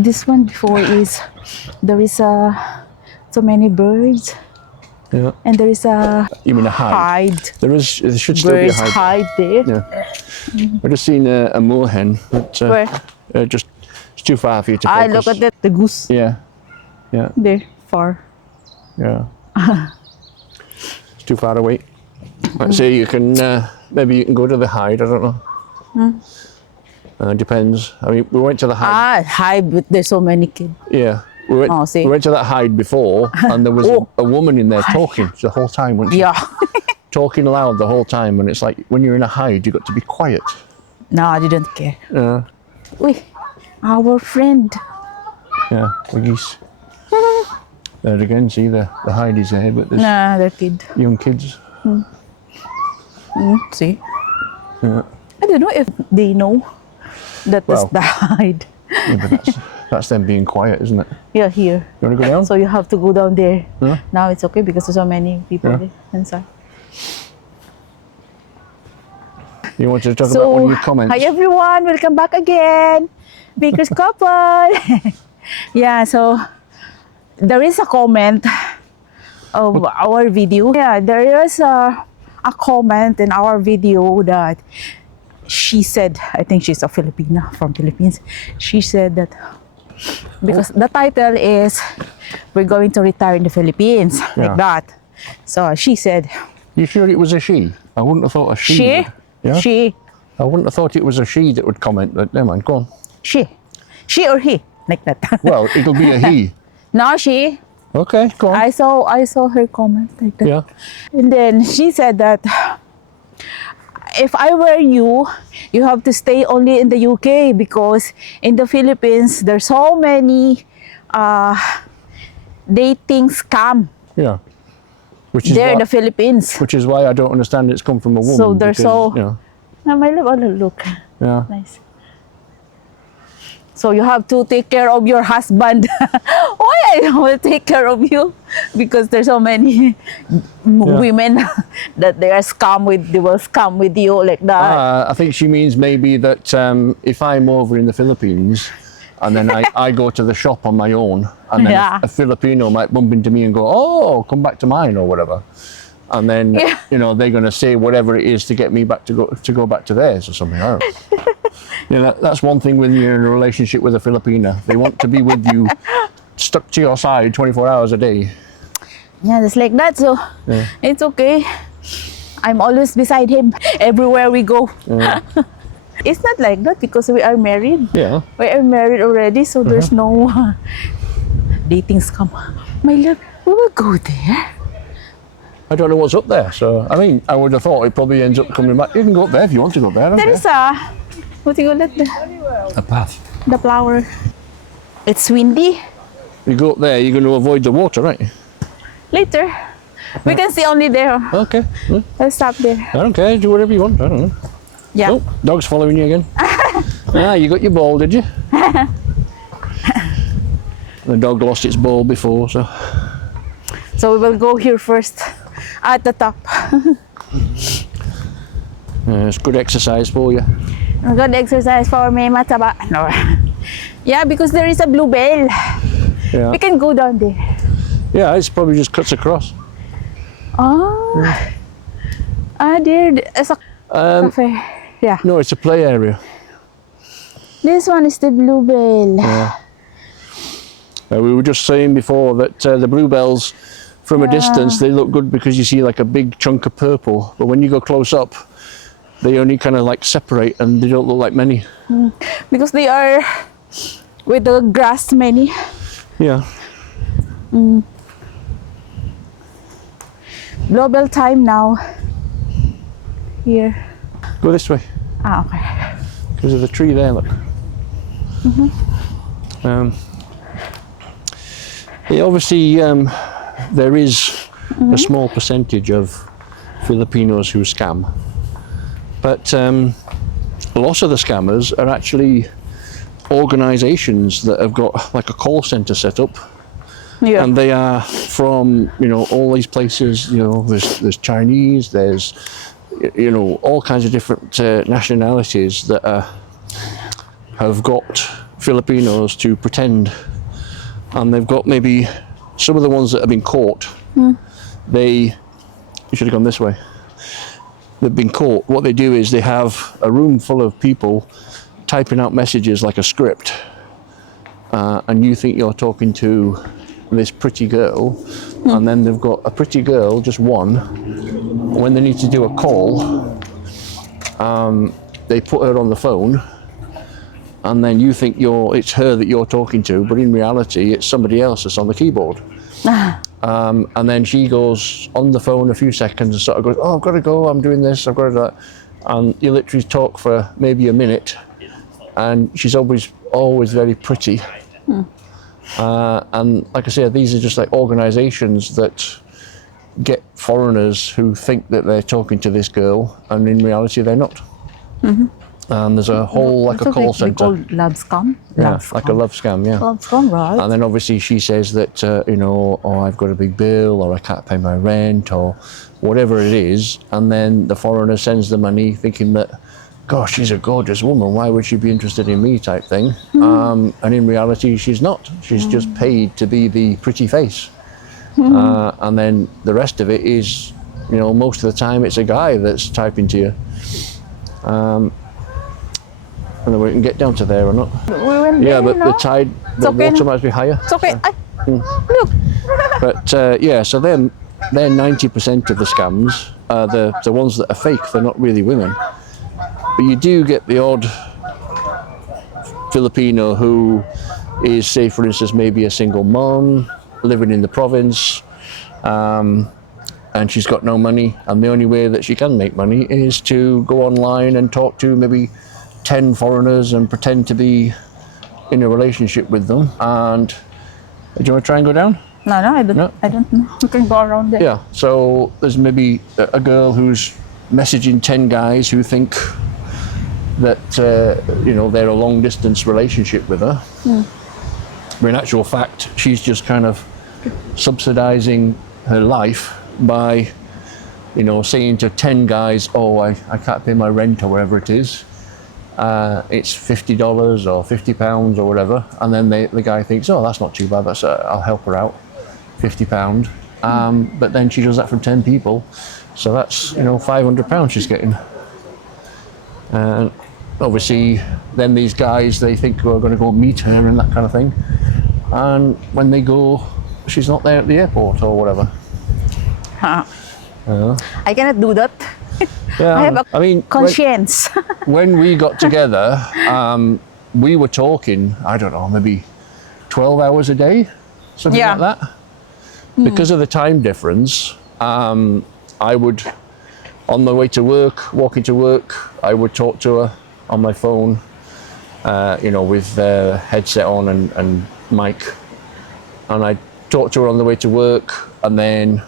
This one before is there is so many birds. Yeah. And there is a You mean a hide? There should still be a Birds hide there. Yeah. I just seen a moorhen, but Where? just it's too far for you to focus. Look at that, the goose. Yeah. Yeah. There, far. Yeah. It's too far away. Let's see, you can maybe you can go to the hide. I don't know. Depends. I mean, we went to the hide. Hide, but there's so many kids. Yeah. We went to that hide before, and there was a woman in there talking the whole time, wasn't she? Yeah. Talking loud the whole time, and it's like when you're in a hide, you got to be quiet. No, I didn't care. Yeah. Our friend. Yeah, the geese. There again, see the hide is there, but there's Nah, they're kid. young kids. See? Yeah. I don't know if they know that is the hide. Yeah, but that's them being quiet, isn't it? Yeah, here. You want to go down? So you have to go down there. Yeah. Now it's okay because there's so many people there inside. You wanted to talk about one of your comments? Hi everyone, welcome back again. Vickers couple. Yeah, so there is a comment of our video. Yeah, there is a comment in our video that she said, I think she's a Filipina from Philippines. She said that because the title is we're going to retire in the Philippines, like that. So she said. You sure it was a she? I wouldn't have thought a she. She? Would. Yeah? She. I wouldn't have thought it was a she that would comment, but never mind, go on. She or he, like that. Well, it'll be a he. No, she. Okay, go on. I saw her comment like that. Yeah. And then she said that if I were you, you have to stay only in the UK because in the Philippines there's so many dating scam. Yeah. Which is there in the Philippines. Which is why I don't understand it's come from a woman. So they're because, you know, my love, look. Yeah. Nice. So you have to take care of your husband. Why I will take care of you? Because there's so many women that they will scam with you like that. I think she means maybe that if I'm over in the Philippines and then I go to the shop on my own and then a Filipino might bump into me and go, oh, come back to mine or whatever. And then, you know, they're going to say whatever it is to get me back to go back to theirs or something. I don't know. Yeah, that's one thing when you're in a relationship with a Filipina. They want to be with you, stuck to your side 24 hours a day. Yeah, just like that. So it's okay. I'm always beside him everywhere we go. Yeah. It's not like that because we are married. Yeah. We are married already, so there's no dating scam. My love, we will go there. I don't know what's up there, so I mean, I would have thought it probably ends up coming back. You can go up there if you want to go up there. There is a, what do you call it? A path. The flower. It's windy. You go up there, you're going to avoid the water, right? Later. We can see only there. Okay. Let's stop there. I don't care, do whatever you want, I don't know. Yeah. Oh, dog's following you again. You got your ball, did you? The dog lost its ball before, so. So we will go here first, at the top. It's good exercise for you. Good exercise for me, mataba. No. Yeah, because there is a bluebell. Yeah. We can go down there. Yeah, it's probably just cuts across. Oh. There is a cafe. Yeah. No, it's a play area. This one is the bluebell. Yeah. We were just saying before that the bluebells, from a distance, they look good because you see like a big chunk of purple. But when you go close up, they only kind of like separate and they don't look like many. Because they are with the grass many. Yeah. Bluebell time now. Here. Go this way. Okay. Because of the tree there, look. Yeah, obviously, there is a small percentage of Filipinos who scam, but lots of the scammers are actually organizations that have got like a call center set up, and they are from, you know, all these places. You know, there's Chinese, there's, you know, all kinds of different nationalities that have got Filipinos to pretend, and they've got maybe some of the ones that have been caught. You should have gone this way. They've been caught. What they do is they have a room full of people typing out messages like a script, and you think you're talking to this pretty girl, and then they've got a pretty girl, just one. When they need to do a call, they put her on the phone, and then you think it's her that you're talking to, but in reality it's somebody else that's on the keyboard. And then she goes on the phone a few seconds and sort of goes, oh, I've got to go, I'm doing this, I've got to do that. And you literally talk for maybe a minute, and she's always very pretty. And like I say, these are just like organizations that get foreigners who think that they're talking to this girl, and in reality they're not. And there's a whole like a call center. Called love scam. Like a love scam, yeah. Love scam, right? And then obviously she says that, oh, I've got a big bill, or I can't pay my rent, or whatever it is. And then the foreigner sends the money thinking that, gosh, she's a gorgeous woman, why would she be interested in me, type thing. And in reality, she's not. She's just paid to be the pretty face. And then the rest of it is, most of the time it's a guy that's typing to you. And then we can get down to there or not. We went Yeah, there, but no? the tide, the okay. water might be higher. It's okay. Look. But yeah, so they're 90% of the scams. The ones that are fake, they're not really women. But you do get the odd Filipino who is, say, for instance, maybe a single mom living in the province, and she's got no money, and the only way that she can make money is to go online and talk to maybe 10 foreigners and pretend to be in a relationship with them. And do you want to try and go down? No, I don't. No? I don't know. We can go around there. Yeah, so there's maybe a girl who's messaging 10 guys who think that they're a long distance relationship with her. But in actual fact, she's just kind of subsidizing her life by saying to 10 guys, oh, I can't pay my rent or whatever it is. It's $50 or £50 or whatever, and then the guy thinks, oh, that's not too bad, I'll help her out, £50. But then she does that from 10 people, so that's £500 she's getting. And obviously then these guys, they think we're going to go meet her and that kind of thing, and when they go, she's not there at the airport or whatever. I cannot do that. Yeah, I have a conscience. When we got together, we were talking, I don't know, maybe 12 hours a day, something like that. Because of the time difference, I would, on the way to work, walking to work, I would talk to her on my phone, with the headset on and mic. And I'd talk to her on the way to work, and then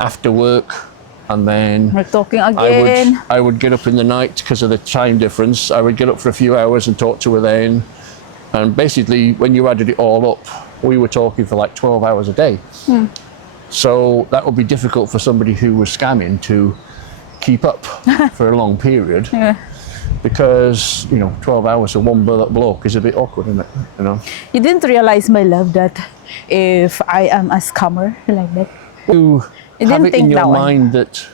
after work, and then we're talking again. I would get up in the night because of the time difference. I would get up for a few hours and talk to her then. And basically, when you added it all up, we were talking for like 12 hours a day. So that would be difficult for somebody who was scamming to keep up for a long period. Because, 12 hours for one bloke is a bit awkward, isn't it? You didn't realize, my love, that if I am a scammer like that. You have it in your mind that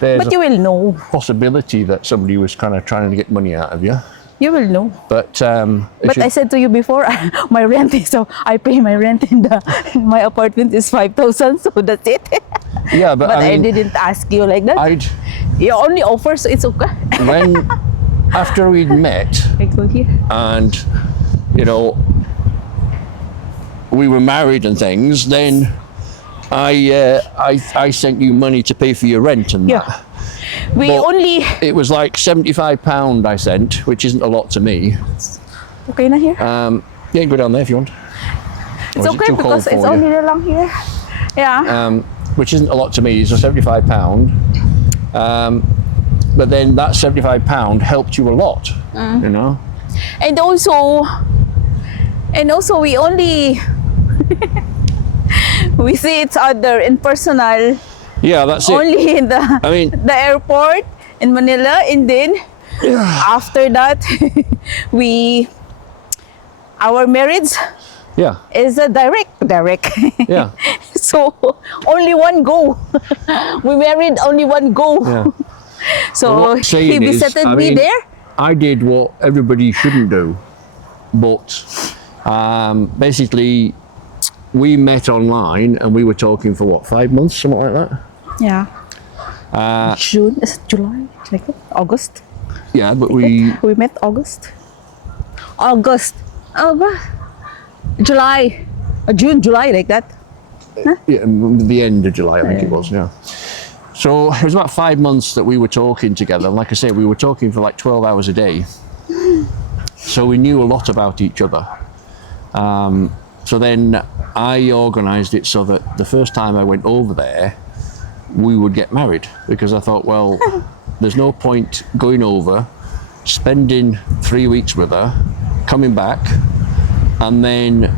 there's you will know. possibility that somebody was kind of trying to get money out of you. You will know. But I said to you before, my rent is, so I pay my rent in my apartment is 5,000, so that's it. Yeah, but I didn't ask you like that. You only offer, so it's okay. After we'd met, I go here. and we were married and things, then I sent you money to pay for your rent and that. It was like £75 I sent, which isn't a lot to me. Okay na here? Yeah, go down there if you want. It's okay because it's only along here. Yeah. Which isn't a lot to me, so £75. But then that £75 helped you a lot, And also we only we see each other in personal. Yeah, that's it. Only in the airport in Manila, and then after that we our marriage Yeah, is a direct. yeah, So only one go. We married only one go. yeah. So What I'm he saying is, visited I me mean, there. I did what everybody shouldn't do, but basically we met online and we were talking for what, 5 months, something like that. Yeah. June, is it July, like that? August. Yeah, but We met August. August. July. June, July, like that. yeah, the end of July, I think it was. Yeah. So it was about 5 months that we were talking together. Like I say, we were talking for like 12 hours a day. So we knew a lot about each other. So then I organised it so that the first time I went over there, we would get married, because I thought, well, there's no point going over, spending 3 weeks with her, coming back, and then,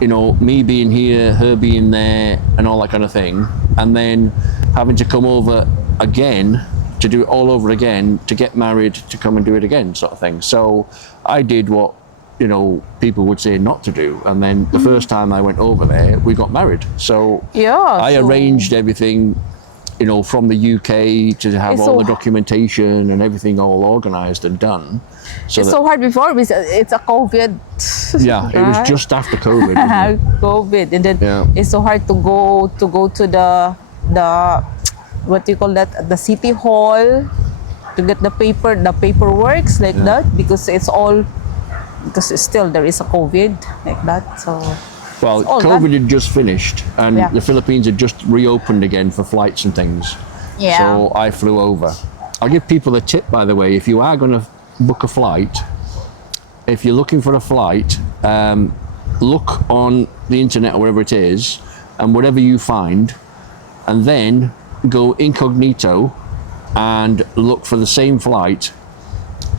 you know, me being here, her being there, and all that kind of thing, and then having to come over again to do it all over again, to get married, to come and do it again, sort of thing. So I did what, you know, people would say not to do, and then the first time I went over there, we got married. So Yeah. I arranged everything, you know, from the UK to have It's all so- the documentation and everything all organised and done. So It's that, so hard before because it's a COVID. yeah, it was Right? just after COVID. Wasn't it? COVID, and then Yeah. it's so hard to go to the what do you call that, the city hall, to get the paperworks like that, because it's all, because still there is a COVID like that. So Well, all COVID done. had just finished, and Yeah. the Philippines had just reopened again for flights and things. Yeah. So I flew over. I'll give people a tip, by the way, if you are going to book a flight, if you're looking for a flight, look on the internet or wherever it is, and whatever you find, and then go incognito and look for the same flight,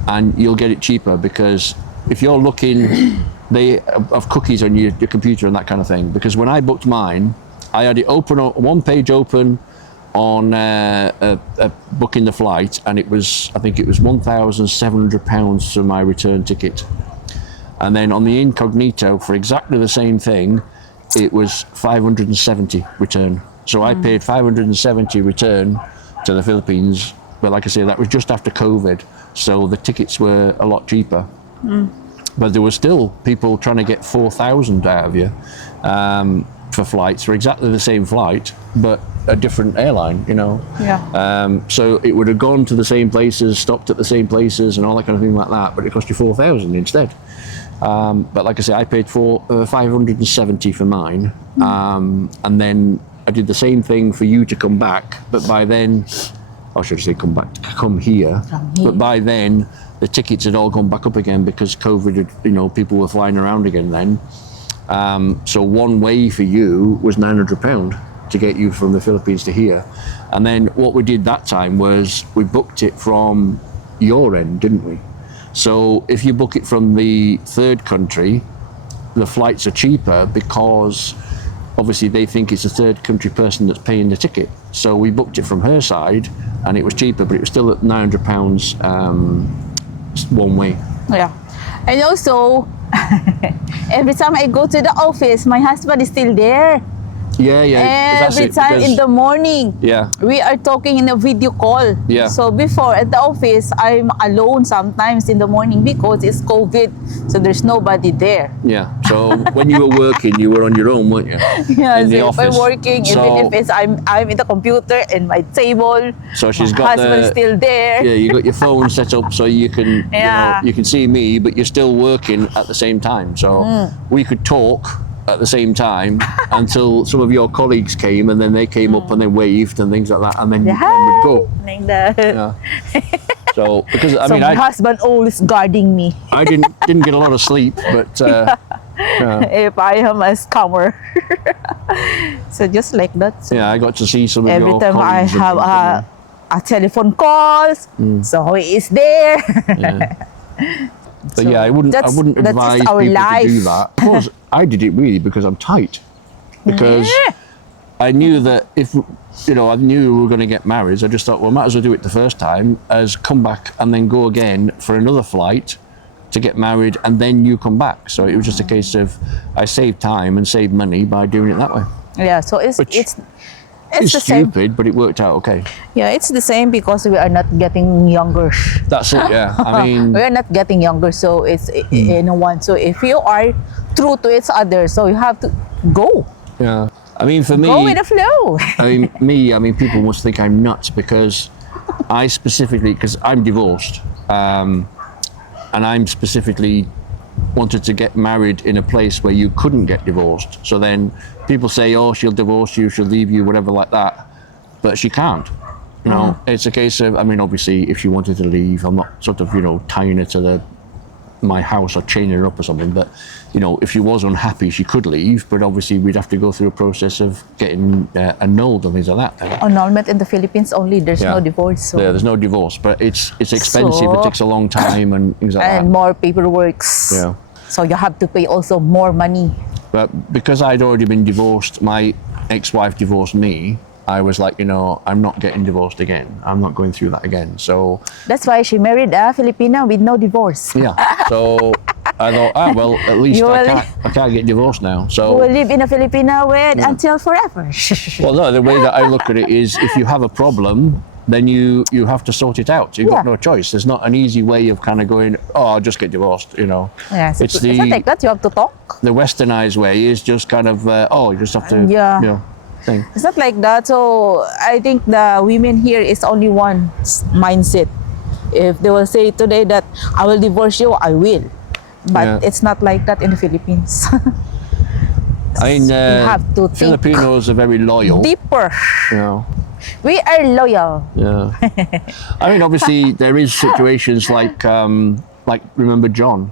and you'll get it cheaper, because if you're looking, they have cookies on your computer and that kind of thing. Because when I booked mine, I had it open, one page open on booking the flight, and it was, I think it was £1,700 for my return ticket. And then on the incognito for exactly the same thing, it was 570 return. So I paid 570 return to the Philippines, but like I say, that was just after COVID, so the tickets were a lot cheaper. But there were still people trying to get 4,000 out of you for flights, for exactly the same flight, but a different airline, you know. yeah. So it would have gone to the same places, stopped at the same places, and all that kind of thing like that, but it cost you 4,000 instead. But like I say, I paid 570 for mine, and then I did the same thing for you to come back, but by then, or should I say come back, come here, but by then the tickets had all gone back up again because COVID had, you know, people were flying around again then. So one way for you was £900 to get you from the Philippines to here. And then what we did that time was we booked it from your end, didn't we? So if you book it from the third country, the flights are cheaper because obviously they think it's a third country person that's paying the ticket. So we booked it from her side and it was cheaper, but it was still at £900 one way. Yeah. And also, every time I go to the office, my husband is still there. Yeah, that's Every it, time because- in the morning, Yeah, we are talking in a video call. Yeah. So before at the office, I'm alone sometimes in the morning because it's COVID. So there's nobody there. yeah. So when you were working, you were on your own, weren't you? Yeah, In the so if I'm office. working, So- even if it's I'm in the computer and my table. So she's my got husband's the- still there. Yeah, you got your phone set up so you can, Yeah. you know, you can see me, but you're still working at the same time. So we could talk at the same time until some of your colleagues came, and then they came up and then waved and things like that, and then, Yeah, then we'd go. like that. Yeah. So because I So mean, my I husband always guarding me didn't get a lot of sleep, but if I am a scammer. So just like that. So yeah, I got to see some of every your time I colleagues and have things, a telephone calls, so he is there. But yeah, I wouldn't that's advise our people to do life. that. Of course, I did it really because I'm tight. Because I knew that if, you know, I knew we were going to get married, so I just thought, well, might as well do it the first time as come back and then go again for another flight to get married, and then you come back. So it was just a case of I saved time and saved money by doing it that way. Yeah, so it's It's the same. stupid, but it worked out okay. Yeah, it's the same because we are not getting younger. That's it. Yeah, I mean, We are not getting younger, so it's in a one. So if you are true to each other, so you have to go. yeah. I mean, for me, Go with the flow. I mean, people must think I'm nuts because I specifically, because I'm divorced, and I'm specifically wanted to get married in a place where you couldn't get divorced. So then people say, oh, she'll divorce you, she'll leave you, whatever like that. But she can't. You know, it's a case of, I mean, obviously, if she wanted to leave, I'm not sort of, tying her to my house or chaining her up or something. But, if she was unhappy, she could leave. But obviously, we'd have to go through a process of getting annulled and things like that. Annulment in the Philippines only. There's Yeah. no divorce. So. Yeah, there's no divorce, but it's expensive. So- it takes a long time and things like And that. more paperworks. Yeah. So you have to pay also more money. But because I'd already been divorced, my ex-wife divorced me. I was like, I'm not getting divorced again. I'm not going through that again. So That's why she married a Filipina with no divorce. yeah. So I thought, well, at least You will- I can't get divorced now. Who So will live in a Filipina with until forever. well, no. The way that I look at it is, if you have a problem, then you have to sort it out. You've got Yeah. no choice. There's not an easy way of kind of going, oh, I'll just get divorced. Yes, It's it's not like that. You have to talk. the westernized way is just kind of, you just have to, Yeah. thing. It's not like that. So I think the women here is only one mindset. If they will say today that I will divorce you, I will. But Yeah. it's not like that in the Philippines. I mean, You have to think Filipinos are very loyal. deeper. You know, We are loyal. yeah. I mean, obviously, there is situations like remember John.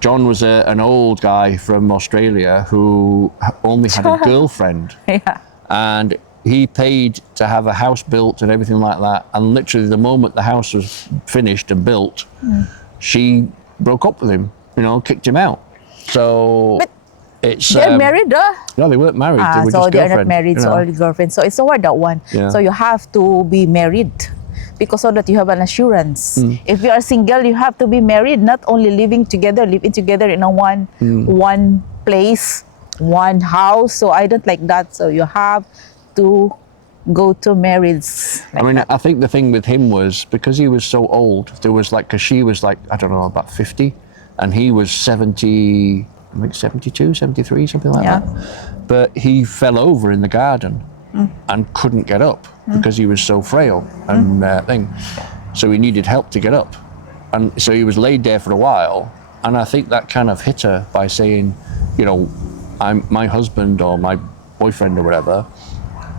John was an old guy from Australia who only had a girlfriend, Yeah. and he paid to have a house built and everything like that. And literally, the moment the house was finished and built, she broke up with him. Kicked him out. So But it's They're married, no, they weren't married. They were so just they are girlfriend, not married, so only girlfriend. So it's toward that one. Yeah. So you have to be married because so that you have an assurance. If you are single, you have to be married, not only living together in a one place, one house. So I don't like that. So you have to go to marriage. I mean, I think the thing with him was because he was so old, there was because she was I don't know, about 50, and he was 70, I think 72, 73, something like Yeah. that. But he fell over in the garden and couldn't get up because he was so frail and thing. So he needed help to get up. And so he was laid there for a while. And I think that kind of hit her by saying, my husband or my boyfriend or whatever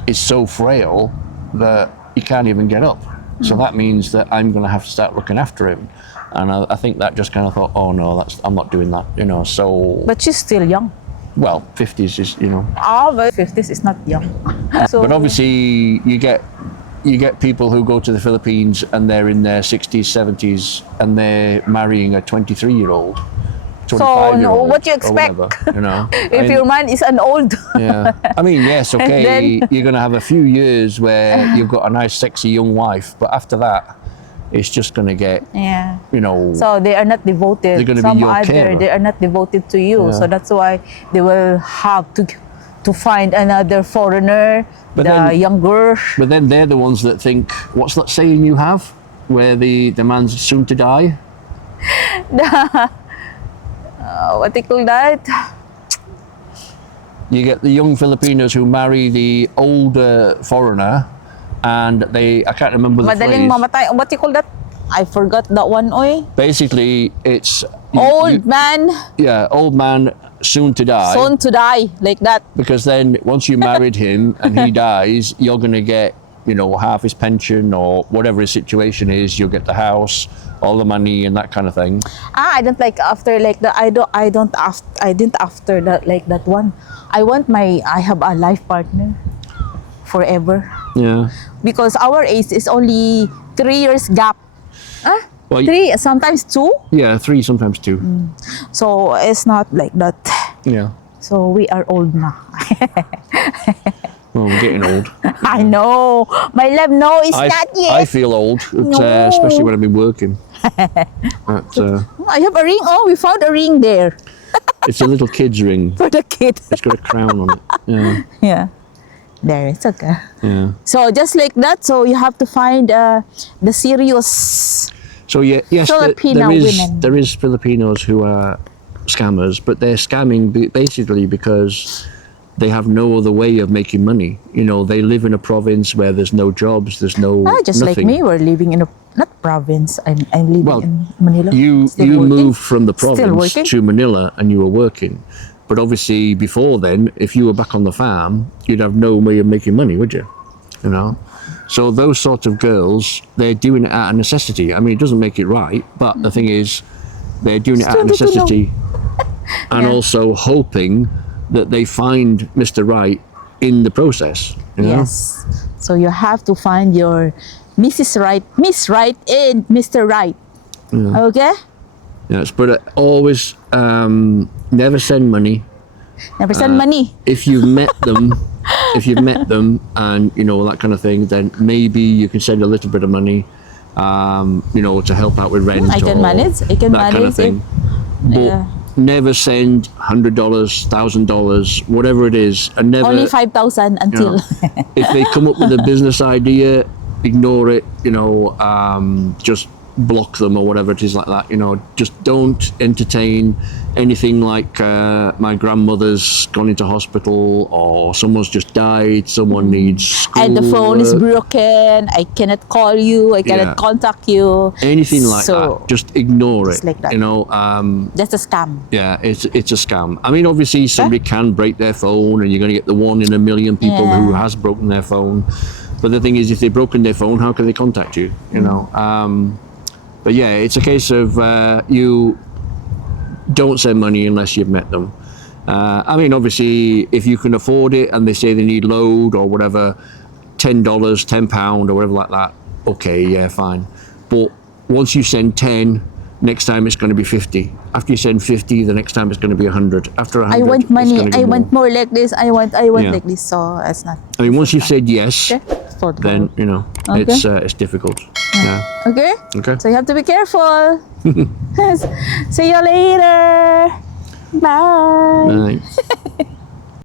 is so frail that he can't even get up. So that means that I'm going to have to start looking after him. And I think that just kind of thought, oh no, I'm not doing that, So, But she's still young. well, 50s is, But 50s is not young. So But obviously, you get people who go to the Philippines and they're in their 60s, 70s, and they're marrying a 23-year-old, 25-year-old. what you or expect? whatever, if your man is an old, yeah. I mean, yes, okay, then- you're going to have a few years where you've got a nice, sexy young wife, but after that, it's just going to get, yeah. So So they are not devoted. They're gonna be Some your other, carer. they are not devoted to you. Yeah. So that's why they will have to find another foreigner, But the then- younger. but then they're the ones that think, what's that saying you have, where the man's soon to die? What they call that? You get the young Filipinos who marry the older foreigner, and I can't remember the Madaling phrase. mamatay. What you call that? I forgot that one. Oy. Basically, it's Old man, old man soon to die. soon to die, like that. Because then once you married him and he dies, you're going to get half his pension or whatever his situation is. You'll get the house, all the money, and that kind of thing. I don't like after like that. I didn't after that like that one. I have a life partner forever. Yeah. Because our age is only 3 years gap. Well, 3, sometimes 2. Yeah, 3, sometimes 2. So it's not like that. Yeah. So we are old now. Well, we're getting old. I know. My love, no, it's not I yet. feel old, No. especially when I've been working. But, I have a ring. Oh, we found a ring there it's a little kid's ring. for the kid. It's got a crown on it. Yeah, Yeah. There, it's okay. yeah. So just like that, so you have to find the serious. So yeah, yes, Filipino women. there is Filipinos who are scammers, but they're scamming basically because they have no other way of making money. You know, they live in a province where there's no jobs, there's no Just nothing. like me, we're living in a not province. I'm living Well, in Manila. You Still working. moved from the Still province working. to Manila and you were working. But obviously before then, if you were back on the farm, you'd have no way of making money, would you? You know? So those sorts of girls, they're doing it out of necessity. I mean, it doesn't make it right, but the thing is, they're doing it out of Still don't know. necessity and Yeah. also hoping that they find Mr. Right in the process. You know? Yes. So you have to find your Mrs. Right, Miss Right, and Mr. Right. Okay? Yes, but always never send money. Never send money. If you've met them, and you know that kind of thing, then maybe you can send a little bit of money, you know, to help out with rent. I can or manage. I can that kind of manage thing. But Yeah. never send $100, $1,000, whatever it is, and never. Only 5,000 you until. know, if they come up with a business idea, ignore it. You know, just block them or whatever it is like that. You know, just don't entertain anything like my grandmother's gone into hospital or someone's just died, someone needs school And the phone is work. broken. I cannot call you. I cannot Yeah. contact you. Anything like So, that, just ignore just it. like that. You know, That's a scam. yeah, it's a scam. I mean, obviously somebody can break their phone, and you're going to get the 1 in a million people who Yeah. has broken their phone. But the thing is, if they've broken their phone, how can they contact you? You know. But yeah, it's a case of you don't send money unless you've met them. I mean, obviously, if you can afford it and they say they need load or whatever, $10, £10 or whatever like that, okay, yeah, fine. But once you send 10, next time it's going to be 50. After you send 50, the next time it's going to be 100. After 100, I want it's money. gonna go I want more. more like this. I want Yeah. like this. So it's not. I mean, once you've said yes, Okay. So then you know Okay. it's difficult. Yeah. Okay. Okay. So you have to be careful. See you later. Bye. Right.